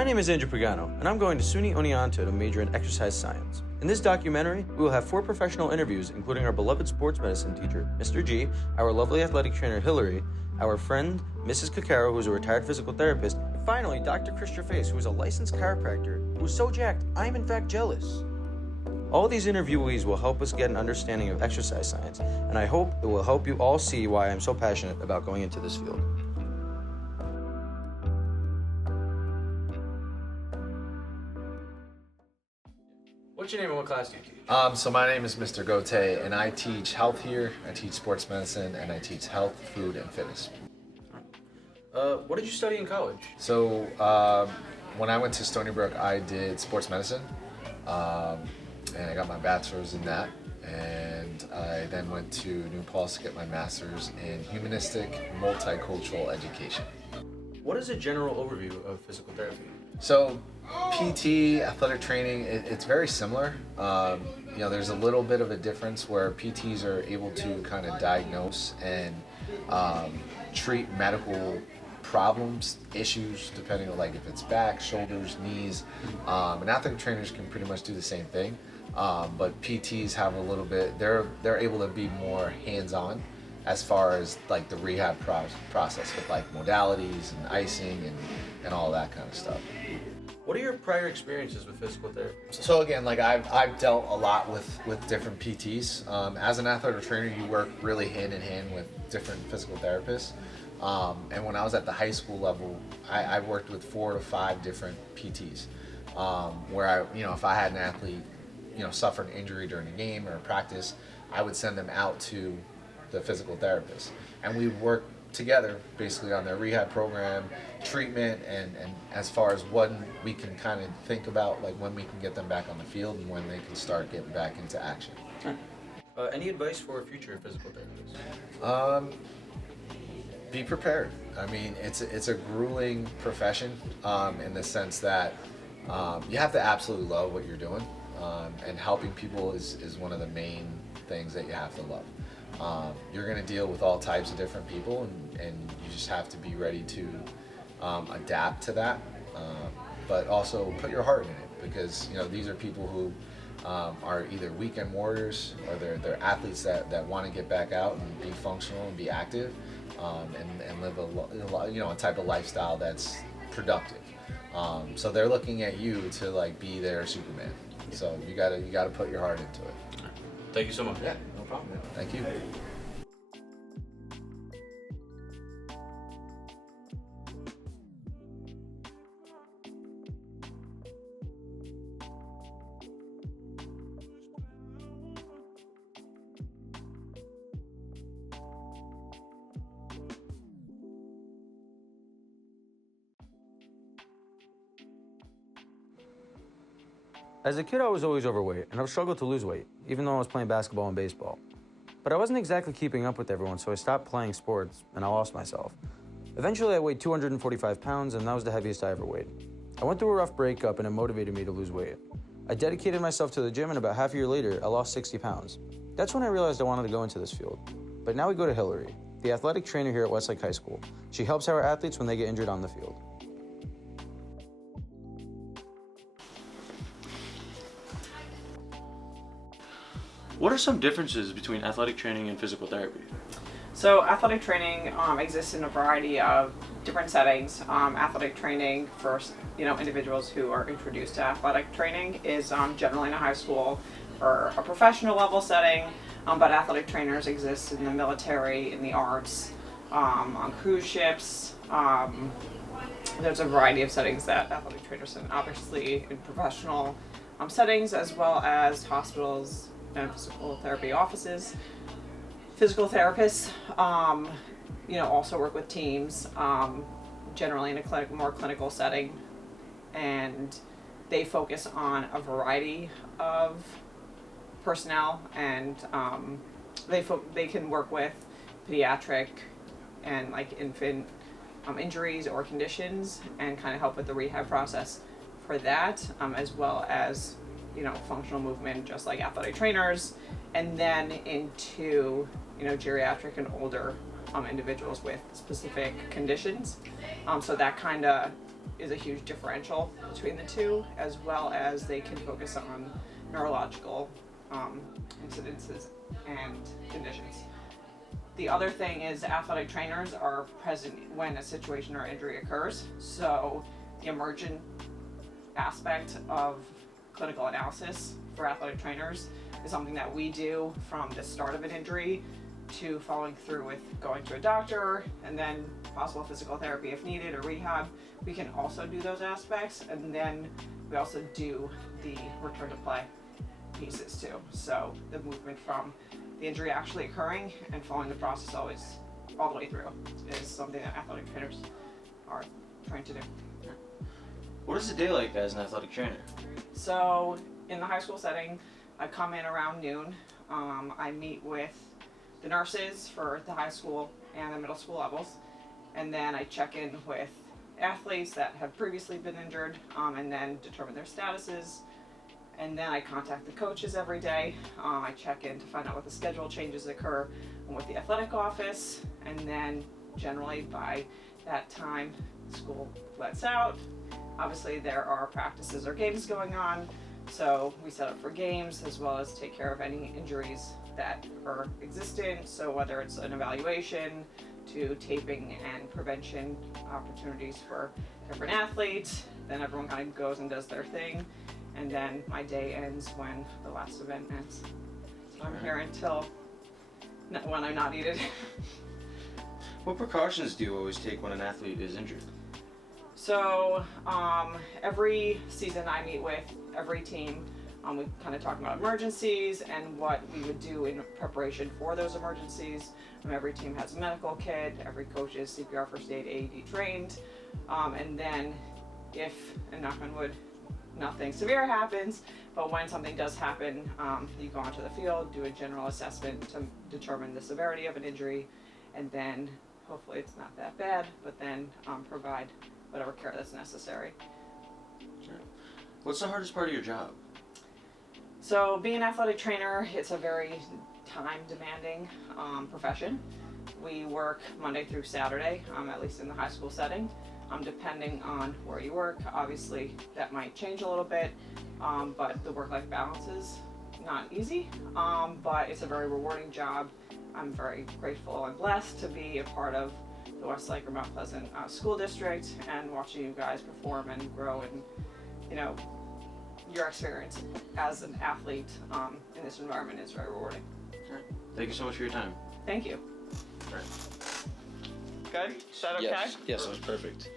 My name is Andrew Pagano, and I'm going to SUNY Oneonta to major in exercise science. In this documentary, we will have 4 professional interviews, including our beloved sports medicine teacher, Mr. G, our lovely athletic trainer, Hilary, our friend, Mrs. Caccaro, who is a retired physical therapist, and finally, Dr. Straface, who is a licensed chiropractor, who is so jacked, I'm in fact jealous. All these interviewees will help us get an understanding of exercise science, and I hope it will help you all see why I'm so passionate about going into this field. What's your name and what class do you teach? So my name is Mr. Gotay, and I teach health here. I teach sports medicine, and I teach health, food, and fitness. What did you study in college? So when I went to Stony Brook, I did sports medicine, and I got my bachelor's in that. And I then went to New Paltz to get my master's in humanistic multicultural education. What is a general overview of physical therapy? So PT, athletic training, it's very similar. There's a little bit of a difference where PTs are able to kind of diagnose and treat medical problems, issues, depending on like if it's back, shoulders, knees. And athletic trainers can pretty much do the same thing. But PTs have a little bit, they're able to be more hands-on as far as like the rehab process with like modalities and icing and all that kind of stuff. What are your prior experiences with physical therapy? So again, like I've dealt a lot with different PTs. As an athletic trainer, you work really hand in hand with different physical therapists. And when I was at the high school level, I worked with 4 to 5 different PTs. Where if I had an athlete, suffer an injury during a game or a practice, I would send them out to the physical therapist, and we would work together basically on their rehab program, treatment, and as far as when we can kind of think about like when we can get them back on the field and when they can start getting back into action. Any advice for future physical therapists? Be prepared. I mean, it's a grueling profession in the sense that you have to absolutely love what you're doing, and helping people is one of the main things that you have to love. You're going to deal with all types of different people, and you just have to be ready to adapt to that, but also put your heart in it, because these are people who are either weekend warriors or they're athletes that want to get back out and be functional and be active, and live a type of lifestyle that's productive. So they're looking at you to like be their Superman. So you gotta put your heart into it. Thank you so much. Yeah, no problem. Thank you. As a kid, I was always overweight, and I struggled to lose weight, even though I was playing basketball and baseball. But I wasn't exactly keeping up with everyone, so I stopped playing sports, and I lost myself. Eventually, I weighed 245 pounds, and that was the heaviest I ever weighed. I went through a rough breakup, and it motivated me to lose weight. I dedicated myself to the gym, and about half a year later, I lost 60 pounds. That's when I realized I wanted to go into this field. But now we go to Hilary, the athletic trainer here at Westlake High School. She helps our athletes when they get injured on the field. What are some differences between athletic training and physical therapy? So athletic training exists in a variety of different settings. Athletic training for individuals who are introduced to athletic training is generally in a high school or a professional level setting, but athletic trainers exist in the military, in the arts, on cruise ships. There's a variety of settings that athletic trainers in, obviously in professional settings, as well as hospitals and physical therapy offices. Physical therapists, also work with teams, generally in a more clinical setting, and they focus on a variety of personnel, and they can work with pediatric and like infant injuries or conditions, and kind of help with the rehab process for that, as well as functional movement, just like athletic trainers, and then into geriatric and older individuals with specific conditions. So that kind of is a huge differential between the two, as well as they can focus on neurological incidences and conditions. The other thing is athletic trainers are present when a situation or injury occurs. So the emergent aspect of clinical analysis for athletic trainers is something that we do from the start of an injury to following through with going to a doctor and then possible physical therapy if needed or rehab. We can also do those aspects, and then we also do the return to play pieces too. So the movement from the injury actually occurring and following the process always all the way through is something that athletic trainers are trying to do. What is a day like as an athletic trainer? So in the high school setting, I come in around noon. I meet with the nurses for the high school and the middle school levels, and then I check in with athletes that have previously been injured, and then determine their statuses. And then I contact the coaches every day. I check in to find out what the schedule changes occur with the athletic office, and then generally by that time, school lets out. Obviously there are practices or games going on, so we set up for games as well as take care of any injuries that are existent. So whether it's an evaluation to taping and prevention opportunities for different athletes, then everyone kind of goes and does their thing. And then my day ends when the last event ends. So I'm here until when I'm not needed. What precautions do you always take when an athlete is injured? So every season I meet with every team. We kind of talk about emergencies and what we would do in preparation for those emergencies. Every team has a medical kit. Every coach is CPR, first aid, AED trained. And then if, and knock on wood, nothing severe happens, but when something does happen, you go onto the field, do a general assessment to determine the severity of an injury, and then hopefully it's not that bad, but then provide whatever care that's necessary. Sure. What's the hardest part of your job? So being an athletic trainer, it's a very time-demanding profession. We work Monday through Saturday, at least in the high school setting. Depending on where you work, obviously that might change a little bit, but the work-life balance is not easy, but it's a very rewarding job. I'm very grateful and blessed to be a part of the Westlake or Mount Pleasant School District and watching you guys perform and grow, and you know, your experience as an athlete in this environment is very rewarding. All right. Thank you so much for your time. Thank you. All right. Good? Is that okay? Yes, that was perfect.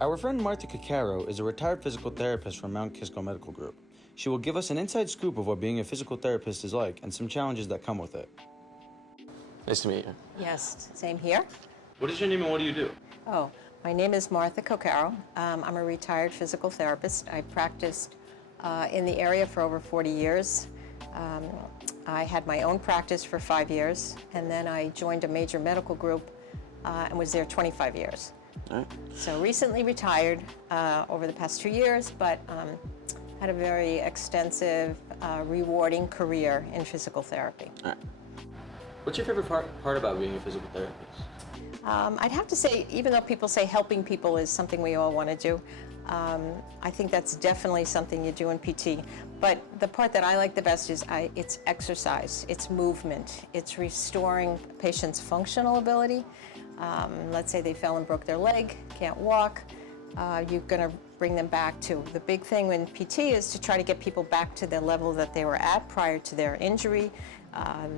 Our friend Martha Caccaro is a retired physical therapist from Mount Kisco Medical Group. She will give us an inside scoop of what being a physical therapist is like and some challenges that come with it. Nice to meet you. Yes, same here. What is your name and what do you do? Oh, my name is Martha Caccaro. I'm a retired physical therapist. I practiced in the area for over 40 years. I had my own practice for 5 years, and then I joined a major medical group and was there 25 years. All right. So recently retired over the past 2 years, but had a very extensive, rewarding career in physical therapy. All right. What's your favorite part about being a physical therapist? I'd have to say, even though people say helping people is something we all want to do, I think that's definitely something you do in PT. But the part that I like the best is it's exercise, it's movement, it's restoring patients' functional ability. Let's say they fell and broke their leg, can't walk. You're going to bring them back to. The big thing in PT is to try to get people back to the level that they were at prior to their injury,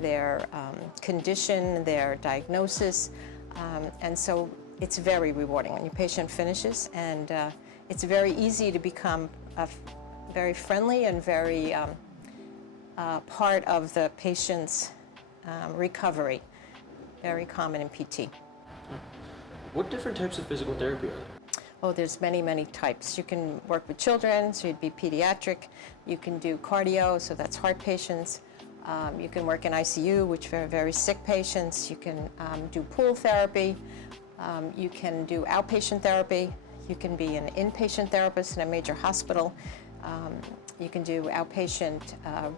their condition, their diagnosis. And so it's very rewarding when your patient finishes, and it's very easy to become very friendly and very part of the patient's recovery. Very common in PT. What different types of physical therapy are there? Oh, there's many, many types. You can work with children, so you'd be pediatric. You can do cardio, so that's heart patients. You can work in ICU, which are very sick patients. You can do pool therapy. You can do outpatient therapy. You can be an inpatient therapist in a major hospital. You can do outpatient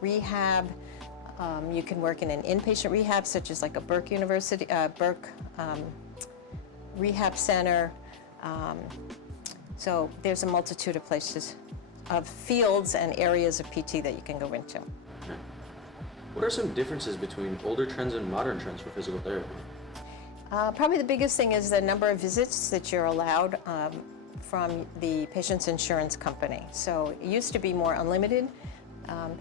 rehab. You can work in an inpatient rehab, such as like a Burke Rehab Center. So there's a multitude of places, of fields and areas of PT that you can go into. What are some differences between older trends and modern trends for physical therapy? Probably the biggest thing is the number of visits that you're allowed from the patient's insurance company. So it used to be more unlimited.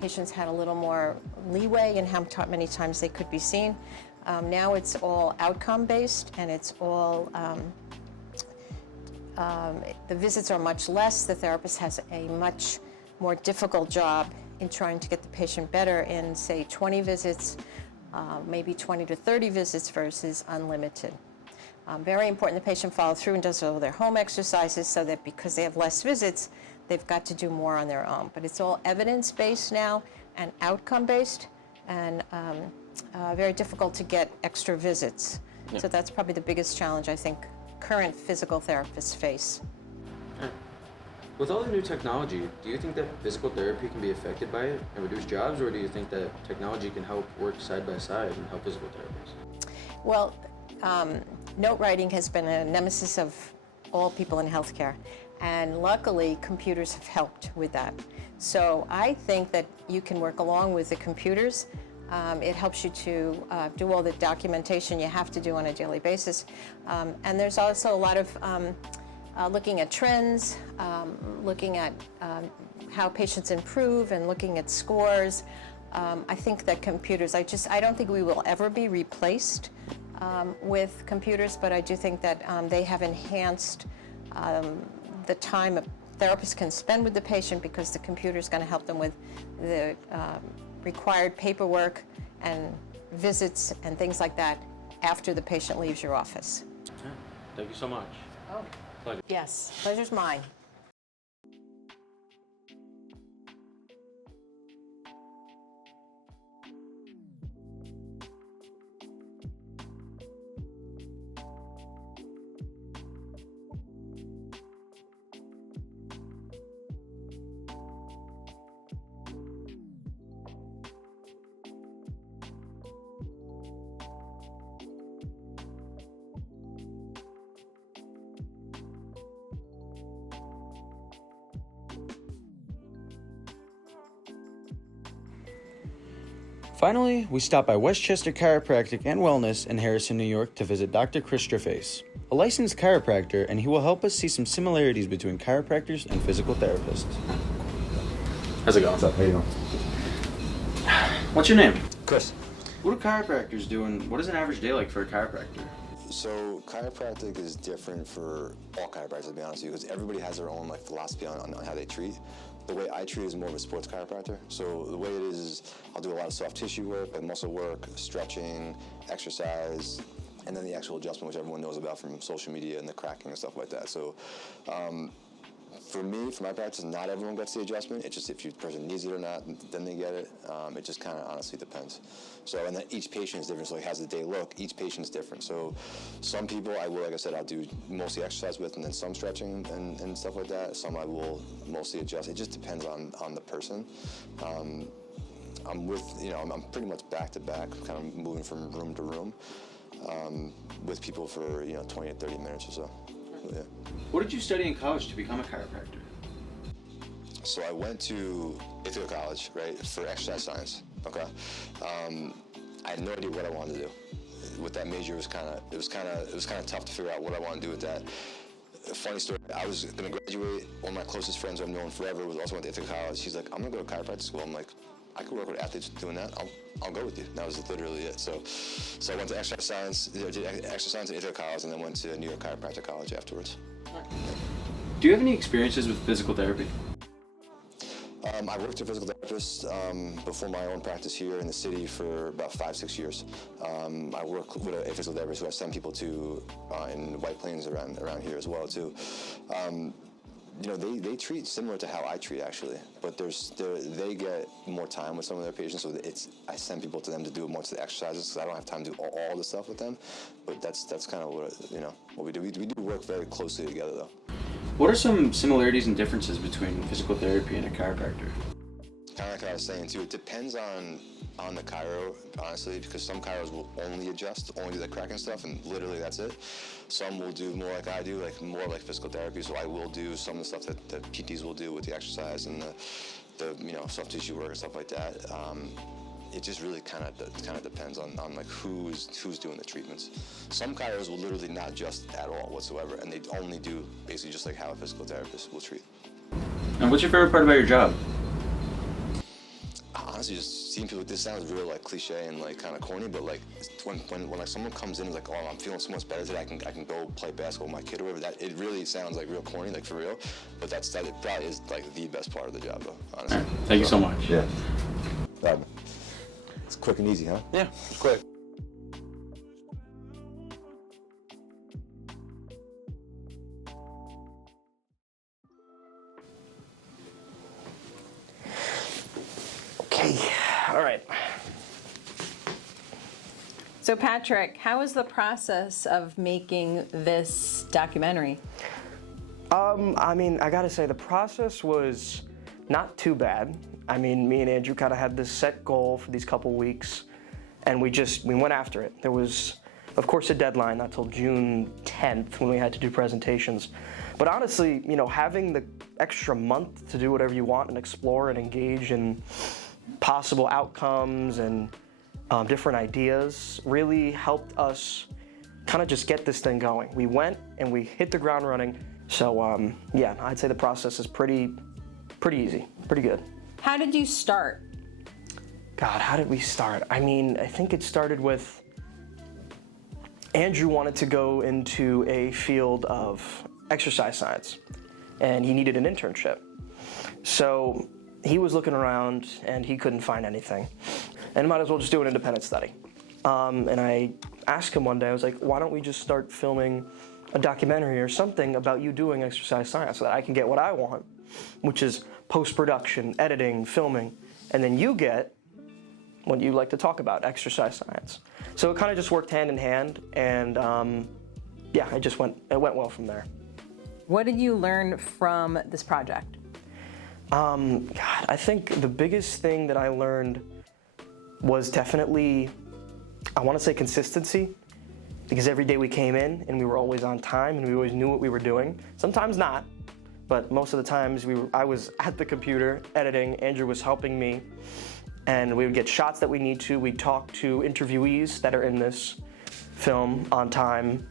Patients had a little more leeway in how many times they could be seen. Now it's all outcome-based, and it's all, the visits are much less. The therapist has a much more difficult job in trying to get the patient better in, say, 20 visits, maybe 20 to 30 visits versus unlimited. Very important the patient follow through and does all their home exercises, so that because they have less visits, they've got to do more on their own. But it's all evidence-based now and outcome-based, and very difficult to get extra visits. Yeah. So that's probably the biggest challenge I think current physical therapists face. With all the new technology, do you think that physical therapy can be affected by it and reduce jobs, or do you think that technology can help work side by side and help physical therapists? Well, note writing has been a nemesis of all people in healthcare, and luckily computers have helped with that. So I think that you can work along with the computers. It helps you to do all the documentation you have to do on a daily basis. And there's also a lot of looking at trends, looking at how patients improve, and looking at scores. I think that computers, I don't think we will ever be replaced with computers, but I do think that they have enhanced the time a therapist can spend with the patient, because the computer is going to help them with the required paperwork and visits and things like that after the patient leaves your office. Thank you so much. Oh. Pleasure. Yes, pleasure's mine. Finally, we stopped by Westchester Chiropractic and Wellness in Harrison, New York to visit Dr. Chris Straface, a licensed chiropractor, and he will help us see some similarities between chiropractors and physical therapists. How's it going? What's up? How you doing? What's your name? Chris. What do chiropractors do, and what is an average day like for a chiropractor? So chiropractic is different for all chiropractors, to be honest with you, because everybody has their own philosophy on how they treat. The way I treat is more of a sports chiropractor. So the way it is I'll do a lot of soft tissue work, like muscle work, stretching, exercise, and then the actual adjustment, which everyone knows about from social media and the cracking and stuff like that. So for me, for my practice, not everyone gets the adjustment. It's just if your person needs it or not, then they get it. It just kind of honestly depends. So, and then each patient is different. So, like, how's the day look? Each patient is different. So, some people I will, like I said, I'll do mostly exercise with, and then some stretching and stuff like that. Some I will mostly adjust. It just depends on the person. I'm with, I'm pretty much back to back, kind of moving from room to room with people for 20 to 30 minutes or so. Yeah. What did you study in college to become a chiropractor? So I went to Ithaca College, right, for exercise science. Okay. I had no idea what I wanted to do. With that major, it was kind of tough to figure out what I wanted to do with that. A funny story. I was going to graduate. One of my closest friends who I've known forever was also went to Ithaca College. He's like, I'm going to go to chiropractic school. I'm like, I could work with athletes doing that. I'll go with you. That was literally it. So I went to exercise science. I did exercise science at Ithaca College, and then went to New York Chiropractic College afterwards. Do you have any experiences with physical therapy? I worked as a physical therapist before my own practice here in the city for about 5-6 years. I work with a physical therapist who I send people to in White Plains around here as well too. You know, they treat similar to how I treat actually, but they get more time with some of their patients, so I send people to them to do most of the exercises because I don't have time to do all the stuff with them. But that's kind of what we do. We do work very closely together though. What are some similarities and differences between physical therapy and a chiropractor? Kind of like I was saying too, it depends on the chiro, honestly, because some chiros will only do the cracking stuff, and literally that's it. Some will do more like I do, like more like physical therapy, so I will do some of the stuff that PTs will do with the exercise and the soft tissue work and stuff like that. It just really kind of depends on like who's doing the treatments. Some chiros will literally not adjust at all whatsoever, and they only do basically just like how a physical therapist will treat. And what's your favorite part about your job? Honestly, just seeing people. This sounds real like cliche and like kind of corny, but like when like someone comes in and like, oh, I'm feeling so much better today, I can go play basketball with my kid or whatever. That it really sounds like real corny, like for real. But it probably is like the best part of the job, though. Honestly. Right. Thank you so much. Yeah. It's quick and easy, huh? Yeah, it's quick. Okay, all right. So Patrick, how was the process of making this documentary? I mean, I gotta say the process was not too bad. I mean, me and Andrew kind of had this set goal for these couple weeks, and we went after it. There was, of course, a deadline, not till June 10th when we had to do presentations. But honestly, having the extra month to do whatever you want and explore and engage in possible outcomes and different ideas really helped us kind of just get this thing going. We went and we hit the ground running. So yeah, I'd say the process is pretty easy, pretty good. How did you start? God, how did we start? I mean, I think it started with Andrew wanted to go into a field of exercise science, and he needed an internship. So he was looking around, and he couldn't find anything. And might as well just do an independent study. And I asked him one day, I was like, why don't we just start filming a documentary or something about you doing exercise science so that I can get what I want, which is post-production, editing, filming, and then you get what you like to talk about, exercise science. So it kind of just worked hand in hand, and yeah, it went well from there. What did you learn from this project? God, I think the biggest thing that I learned was definitely, I want to say consistency, because every day we came in and we were always on time and we always knew what we were doing. Sometimes not, but most of the times I was at the computer editing, Andrew was helping me, and we would get shots that we need to. We'd talk to interviewees that are in this film on time,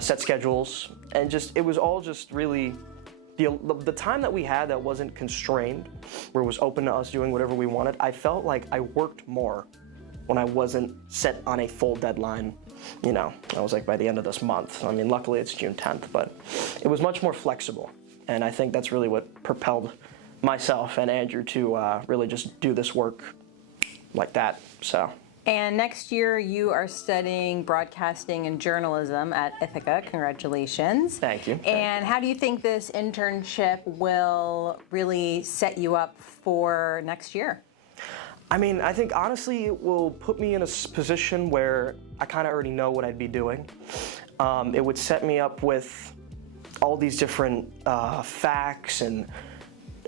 set schedules, and it was all just really, the time that we had that wasn't constrained, where it was open to us doing whatever we wanted, I felt like I worked more when I wasn't set on a full deadline. I was like, by the end of this month. I mean, luckily it's June 10th, but it was much more flexible. And I think that's really what propelled myself and Andrew to really just do this work like that, so. And next year you are studying broadcasting and journalism at Ithaca. Congratulations. Thank you. And how do you think this internship will really set you up for next year? I mean, I think honestly it will put me in a position where I kind of already know what I'd be doing. It would set me up with all these different facts and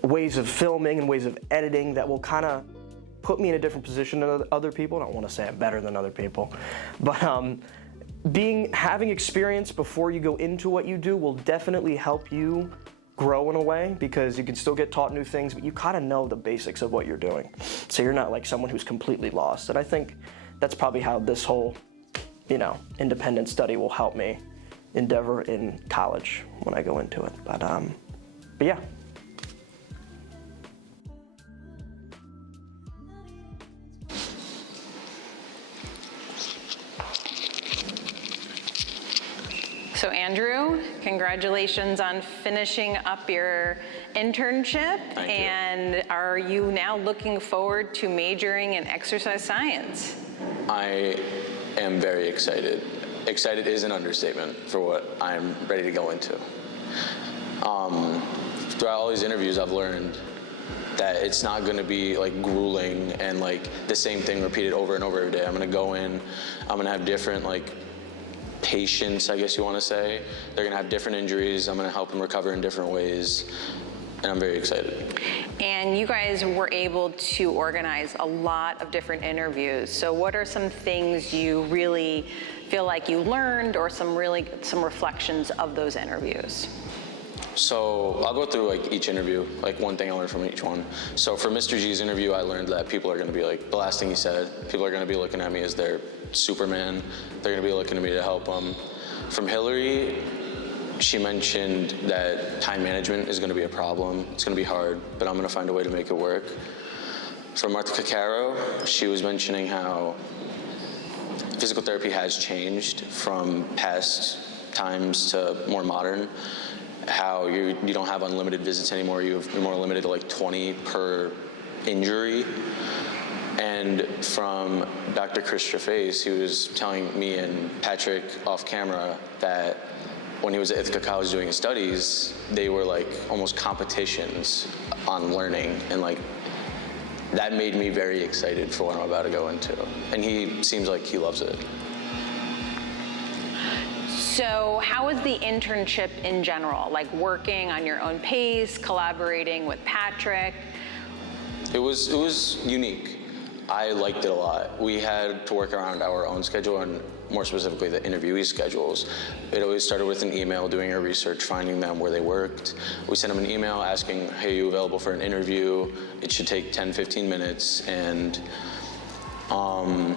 ways of filming and ways of editing that will kind of put me in a different position than other people. I don't want to say I'm better than other people, but having experience before you go into what you do will definitely help you grow in a way, because you can still get taught new things, but you kind of know the basics of what you're doing. So you're not like someone who's completely lost. And I think that's probably how this whole, independent study will help me endeavor in college when I go into it. But yeah. So Andrew, congratulations on finishing up your internship, Thank you. and are you now looking forward to majoring in exercise science? I am very excited. Excited is an understatement for what I'm ready to go into. Throughout all these interviews, I've learned that it's not going to be like grueling and like the same thing repeated over and over every day. I'm going to go in, I'm going to have different like patients, I guess you want to say. They're going to have different injuries. I'm going to help them recover in different ways, and I'm very excited. And you guys were able to organize a lot of different interviews. So what are some things you really feel like you learned, or some reflections of those interviews? So I'll go through like each interview, like one thing I learned from each one. So for Mr. G's interview, I learned that people are going to be like, the last thing he said, people are going to be looking at me as their Superman. They're going to be looking at me to help them. From Hilary, she mentioned that time management is going to be a problem. It's going to be hard, but I'm going to find a way to make it work. From Martha Caccaro, she was mentioning how physical therapy has changed from past times to more modern. How you don't have unlimited visits anymore. You're more limited to like 20 per injury. And from Dr. Straface, he was telling me and Patrick off camera that when he was at Ithaca College doing his studies, they were like almost competitions on learning, and like that made me very excited for what I'm about to go into. And he seems like he loves it. So how was the internship in general? Like working on your own pace, collaborating with Patrick? It was unique. I liked it a lot. We had to work around our own schedule, and more specifically the interviewee schedules. It always started with an email, doing our research, finding them where they worked. We sent them an email asking, hey, are you available for an interview? It should take 10, 15 minutes. And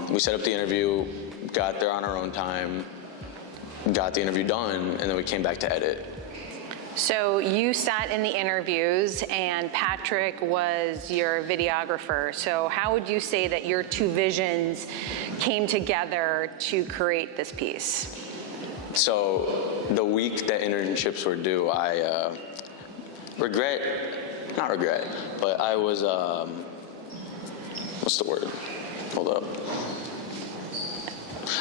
we set up the interview, got there on our own time, got the interview done, and then we came back to edit. So you sat in the interviews, and Patrick was your videographer. So how would you say that your two visions came together to create this piece? So the week that internships were due, I not regret, but I was, what's the word? Hold up.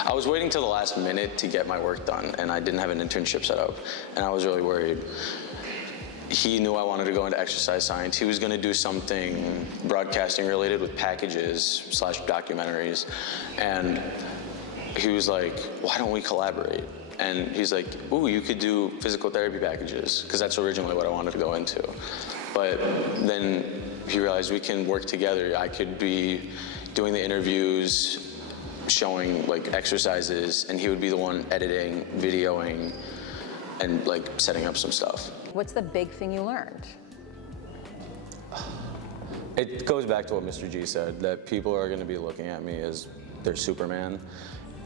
I was waiting till the last minute to get my work done, and I didn't have an internship set up, and I was really worried. He knew I wanted to go into exercise science. He was going to do something broadcasting related with packages / documentaries, and he was like, why don't we collaborate? And he's like, ooh, you could do physical therapy packages, because that's originally what I wanted to go into. But then he realized we can work together. I could be doing the interviews, showing like exercises, and he would be the one editing, videoing, and like setting up some stuff. What's the big thing you learned? It goes back to what Mr. G said, that people are going to be looking at me as their Superman.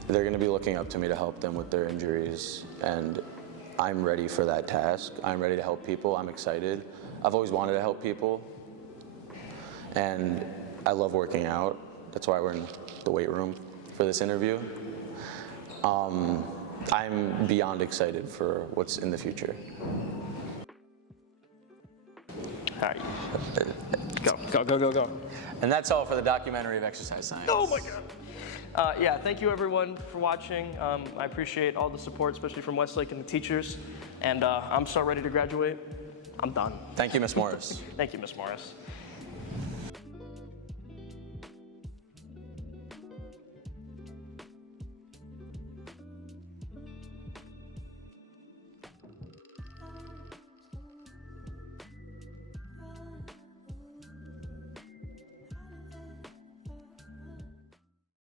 They're going to be looking up to me to help them with their injuries, and I'm ready for that task. I'm ready to help people. I'm excited. I've always wanted to help people, and I love working out. That's why we're in the weight room for this interview. I'm beyond excited for what's in the future. All right. Go. And that's all for the documentary of exercise science. Oh my God. Yeah, thank you everyone for watching. I appreciate all the support, especially from Westlake and the teachers. And I'm so ready to graduate. I'm done. Thank you, Miss Morris. Thank you, Miss Morris.